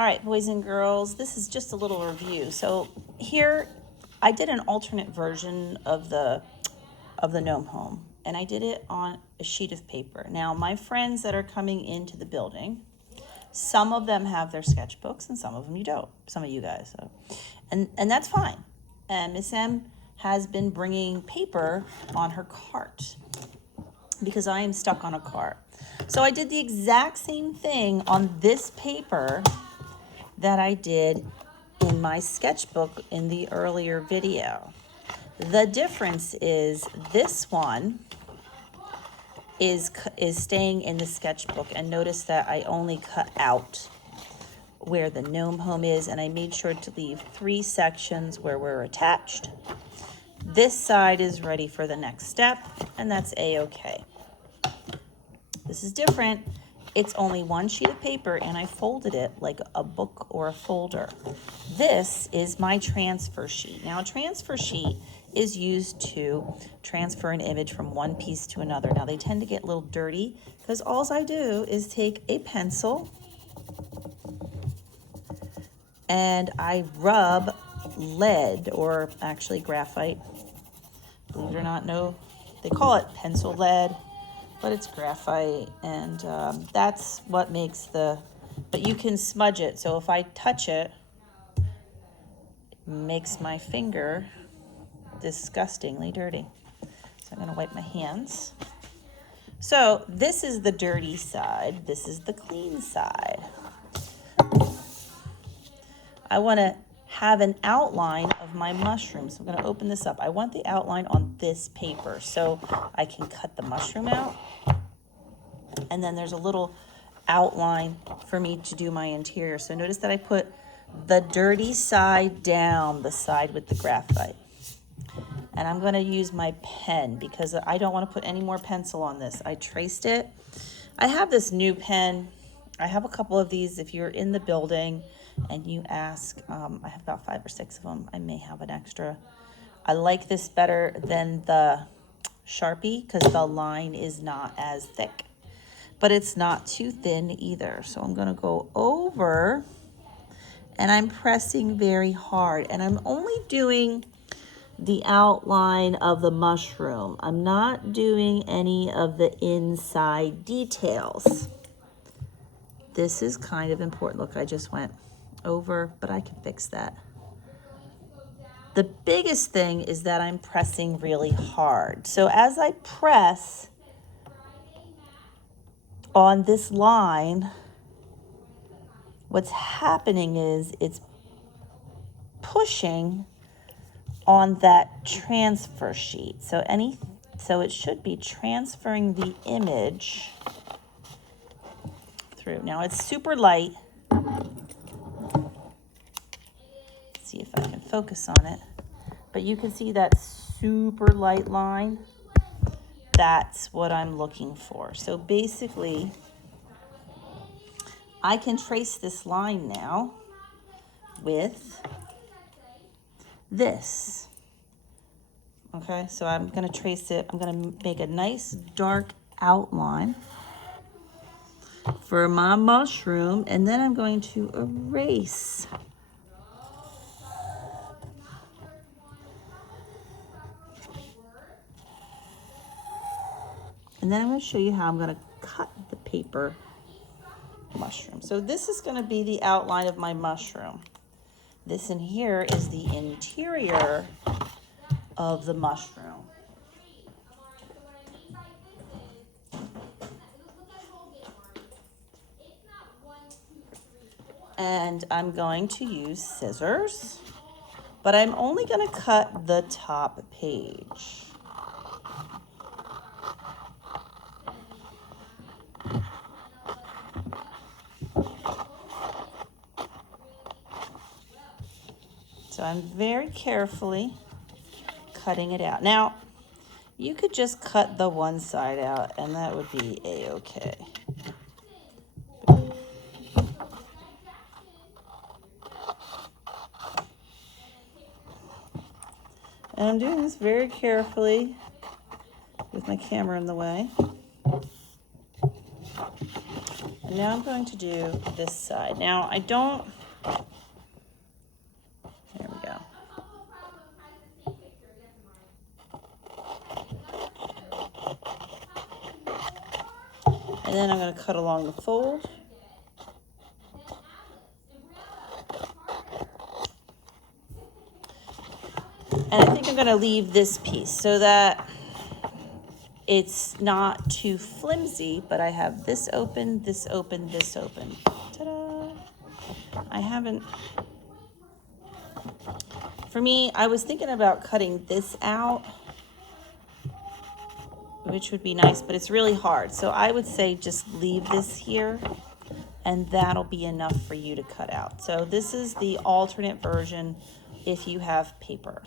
All right, boys and girls, this is just a little review. So here, I did an alternate version of the gnome home, and I did it on a sheet of paper. Now, my friends that are coming into the building, some of them have their sketchbooks, and some of them you don't. Some of you guys, so. and that's fine. And Miss M has been bringing paper on her cart because I am stuck on a cart. So I did the exact same thing on this paper that I did in my sketchbook in the earlier video. The difference is this one is staying in the sketchbook, and notice that I only cut out where the gnome home is, and I made sure to leave 3 sections where we're attached. This side is ready for the next step, and that's a-okay. This is different. It's only one sheet of paper, and I folded it like a book or a folder. This is my transfer sheet. Now, a transfer sheet is used to transfer an image from one piece to another. Now, they tend to get a little dirty because all I do is take a pencil and I rub lead, or actually graphite. Believe it or not, no, they call it pencil lead, but it's graphite, and that's what makes but you can smudge it. So if I touch it, it makes my finger disgustingly dirty. So I'm gonna wipe my hands. So this is the dirty side. This is the clean side. I wanna have an outline of my mushroom. So I'm gonna open this up. I want the outline on this paper so I can cut the mushroom out. And then there's a little outline for me to do my interior. So notice that I put the dirty side down, the side with the graphite. And I'm gonna use my pen because I don't wanna put any more pencil on this. I traced it. I have this new pen. I have a couple of these. If you're in the building and you ask, I have about 5 or 6 of them. I may have an extra. I like this better than the Sharpie because the line is not as thick, but it's not too thin either. So I'm gonna go over and I'm pressing very hard, and I'm only doing the outline of the mushroom. I'm not doing any of the inside details. This is kind of important. Look, I just went over, but I can fix that. The biggest thing is that I'm pressing really hard. So as I press on this line, what's happening is it's pushing on that transfer sheet. So it should be transferring the image through. Now it's super light. Let's see if I can focus on it. But you can see that super light line. That's what I'm looking for. So basically, I can trace this line now with this. Okay, so I'm gonna trace it. I'm gonna make a nice dark outline for my mushroom, and then I'm going to erase. And then I'm gonna show you how I'm gonna cut the paper mushroom. So this is gonna be the outline of my mushroom. This in here is the interior of the mushroom. And I'm going to use scissors, but I'm only gonna cut the top page. So I'm very carefully cutting it out. Now, you could just cut the one side out and that would be a-okay. And I'm doing this very carefully with my camera in the way. And now I'm going to do this side. Now I don't, there we go. And then I'm going to cut along the fold. And I think I'm going to leave this piece so that it's not too flimsy, but I have this open, this open, this open. Ta-da! I haven't, for me, I was thinking about cutting this out, which would be nice, but it's really hard. So I would say just leave this here, and that'll be enough for you to cut out. So this is the alternate version if you have paper.